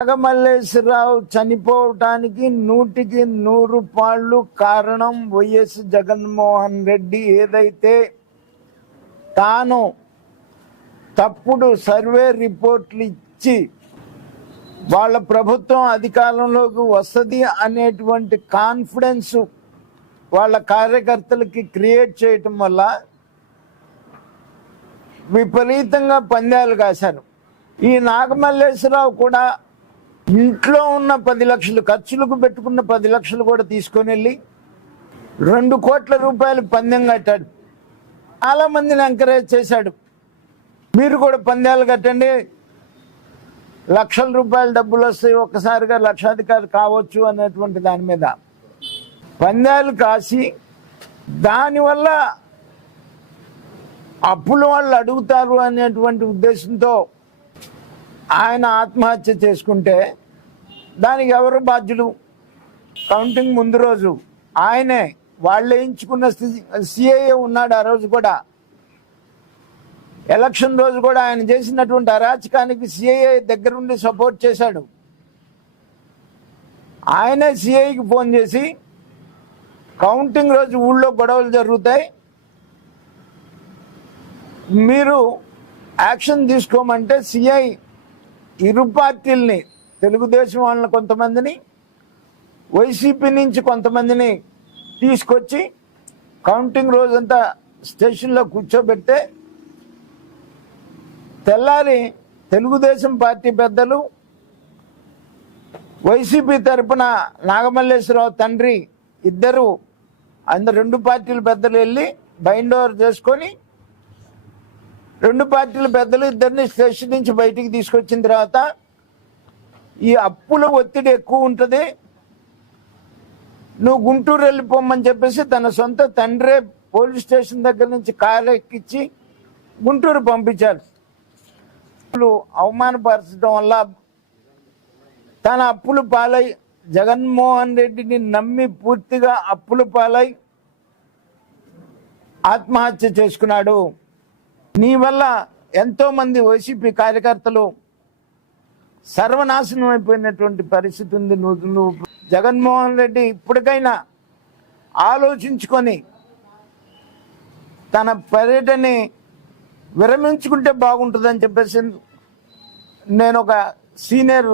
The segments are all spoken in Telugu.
నాగమల్లేశ్వరరావు చనిపోవటానికి నూటికి నూరు పాళ్ళు కారణం వైఎస్ జగన్మోహన్ రెడ్డి ఏదైతే తాను తప్పుడు సర్వే రిపోర్ట్లు ఇచ్చి వాళ్ళ ప్రభుత్వం అధికారంలోకి వస్తుంది అనేటువంటి కాన్ఫిడెన్స్ వాళ్ళ కార్యకర్తలకి క్రియేట్ చేయటం వల్ల విపరీతంగా పందాలు కాశారు. ఈ నాగమల్లేశ్వరరావు కూడా ఇంట్లో ఉన్న పది లక్షలు ఖర్చులకు పెట్టుకున్న పది లక్షలు కూడా తీసుకొని వెళ్ళి రెండు కోట్ల రూపాయలు పందెం కట్టాడు. చాలా మందిని ఎంకరేజ్ చేశాడు. మీరు కూడా పందాలు కట్టండి. లక్షల రూపాయల డబ్బులు వస్తాయి ఒక్కసారిగా లక్షాధికారి కావచ్చు అనేటువంటి దాని మీద. పందాలు కాసి దానివల్ల అప్పులు వాళ్ళు అడుగుతారు అనేటువంటి ఉద్దేశంతో ఆయన ఆత్మహత్య చేసుకుంటే దానికి ఎవరు బాధ్యులు? కౌంటింగ్ ముందు రోజు ఆయనే వాళ్ళు వేయించుకున్న సిఐఏ ఉన్నాడు ఆ రోజు కూడా. ఎలక్షన్ రోజు కూడా ఆయన చేసినటువంటి అరాచకానికి సిఐఏ దగ్గరుండి సపోర్ట్ చేశాడు. ఆయనే సిఐకి ఫోన్ చేసి కౌంటింగ్ రోజు ఊళ్ళో గొడవలు జరుగుతాయి. మీరు యాక్షన్ తీసుకోమంటే సిఐ ఇరు పార్టీల్ని తెలుగుదేశం వాళ్ళని కొంతమందిని వైసీపీ నుంచి కొంతమందిని తీసుకొచ్చి కౌంటింగ్ రోజంతా స్టేషన్లో కూర్చోబెడితే తెల్లారి తెలుగుదేశం పార్టీ పెద్దలు వైసీపీ తరపున నాగమల్లేశ్వరరావు తండ్రి ఇద్దరు అందు రెండు పార్టీల పెద్దలు వెళ్ళి బైండ్ ఓవర్ చేసుకొని రెండు పార్టీల పెద్దలు ఇద్దరిని స్టేషన్ నుంచి బయటికి తీసుకొచ్చిన తర్వాత ఈ అప్పుల ఒత్తిడి ఎక్కువ ఉంటుంది. నువ్వు గుంటూరు వెళ్ళిపోమని చెప్పేసి తన సొంత తండ్రే పోలీస్ స్టేషన్ దగ్గర నుంచి కారు ఎక్కించి గుంటూరు పంపించారు. అప్పులు అవమానపరచడం వల్ల తన అప్పులు పాలై జగన్మోహన్ రెడ్డిని నమ్మి పూర్తిగా అప్పులు పాలై ఆత్మహత్య చేసుకున్నాడు. నీ వల్ల ఎంతోమంది వైసీపీ కార్యకర్తలు సర్వనాశనం అయిపోయినటువంటి పరిస్థితి ఉంది. నువ్వు నువ్వు జగన్మోహన్ రెడ్డి ఇప్పటికైనా ఆలోచించుకొని తన పర్యటనని విరమించుకుంటే బాగుంటుందని చెప్పేసి నేను ఒక సీనియర్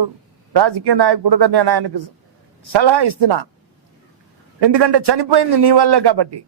రాజకీయ నాయకుడుగా నేను ఆయనకు సలహా ఇస్తున్నా. ఎందుకంటే చనిపోయింది నీ వల్లే కాబట్టి.